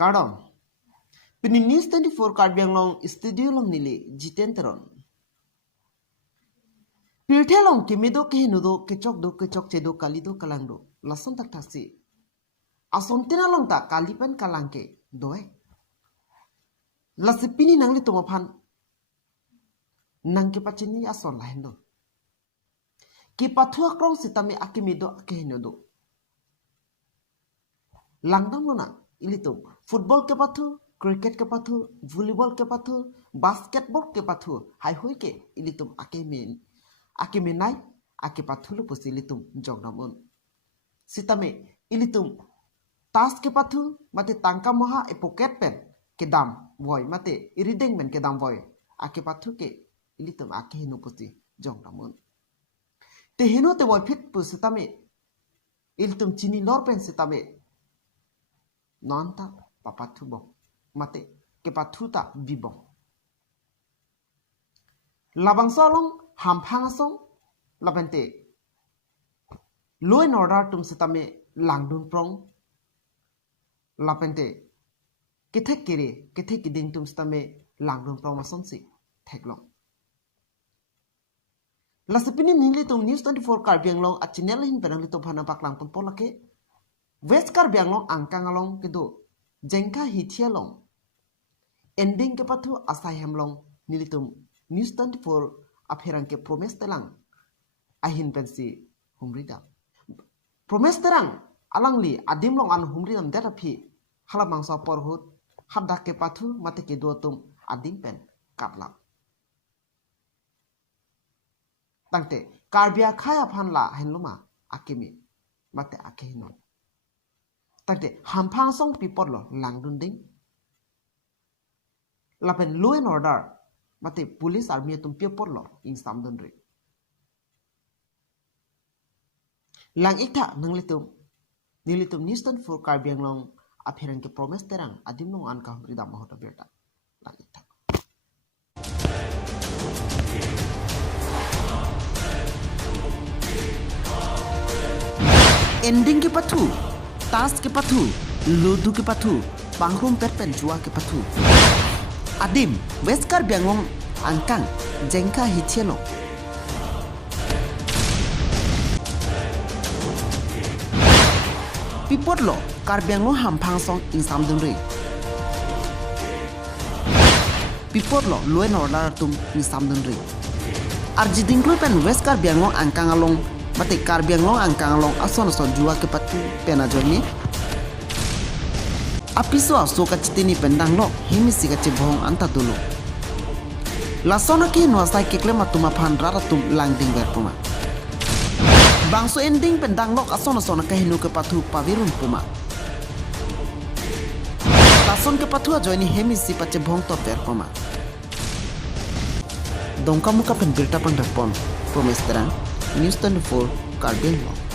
Kadang Pini News 24 Karbiang long studio long nili jitenteron. Pirte long kimido kehinudo kechok cedo kalido kalangdo lason tak taksi. Asontina long tak kalipen kalangke doe. Lasipini nangli tumapan nang kipachini ason lahendo. Kipatuak rong sitami akimido kehinudo. Langdang lona ilitum football ke patu, cricket ke patu, volleyball ke patu, basketball ke patu, hai hui ke ilitum akiminai ake patu lu pus ilitum jong namun. Sitame ilitum tas ke patu mate tangka moha e pocket pen ke dam boy mate irideng men ke dam boy ake patu ke ilitum ake hinu pusi jong namun. Te hinu te boy fit pus sitame ilitum chini lor pen sitame nonta papatu bong mate ke patuta bibong labang solong hampang song labente law and order tum sitame langdun prong lapente kethek kiding tum sitame langdun prong masonsi theklong lasipini nili tum news 24 Karbiang long achinel hin penang litum phana paklang pun polake West Karbiang long angkang along kedo jengka hitialong ending ke patu asayam long nilitum news 24 apherang ke promes telang ahin pensi humrida promes terang alangli adim long an humridam derapi halamang sa porhut habdak ke patu mate ke duatum adim pen kapla tangte Karbia khaya phanla henluma akimi mate akehino tangte hampang song pipor lo langdunding lapen law and order mate police army tum pipor lo in samdundri lang ikta nilitum news 24 Karbiang long apherang ke promise terang adim nong an ka humrida mahota beta lang ikta ending ke patu tas ke patu, ludu ke patu, pangrum perpen jua ke patu. Adim, West Karbiang long angkang, jengka hitielo. Pipot lo, Karbiang long hampang song in samdunri. Pipot lo, luen order tum in samdunri. Arjidingklu pen West Karbiang long angkang along mate Karbiang long angkang long ason jua ke patu pena joni apiso aso kachitini pendang lo himisi kache bohong anta dulu lasona ke no sai kekle matuma phan raratum langding berpuma bangso ending pendang lo ason ka hinu ke patu pavirun puma lason ke patu joni himisi pache bohong to berpuma dongka muka pen berta pang dapon promes terang News 24 Karbiang long